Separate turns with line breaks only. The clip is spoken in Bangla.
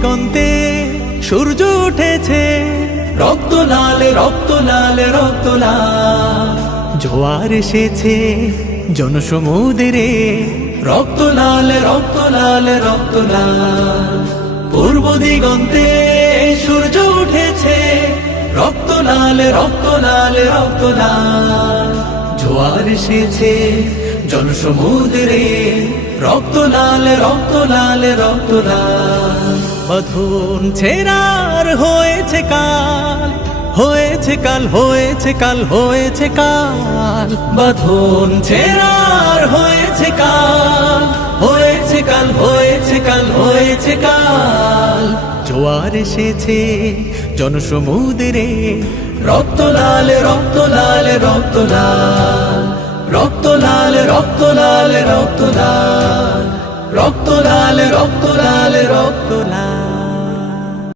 দিগন্তে সূর্য উঠেছে। রক্ত লাল রক্ত লাল, রক্ত জোয়ার এসেছে জনসমুদ্রে। রক্ত লাল রক্ত লাল, রক্ত পূর্ব দিগন্তে সূর্য উঠেছে। রক্ত লাল রক্ত লাল, রক্ত জোয়ার এসেছে জনসমুদ্রে। রক্ত লাল রক্ত লাল রক্ত লাল। বাঁধন ছেড়ার হয়েছে কাল হয়েছে কাল হয়েছে কাল হয়েছে কাল। বাঁধন ছেড়ার হয়েছে কাল হয়েছে কাল হয়েছে কাল হয়েছে কাল। জোয়ার এসেছে জনসমুদ্রে, রক্ত লাল রক্ত লাল রক্ত লাল। রক্ত লাল রক্ত লাল রক্ত লাল। রক্ত লাল রক্ত লাল, রক্ত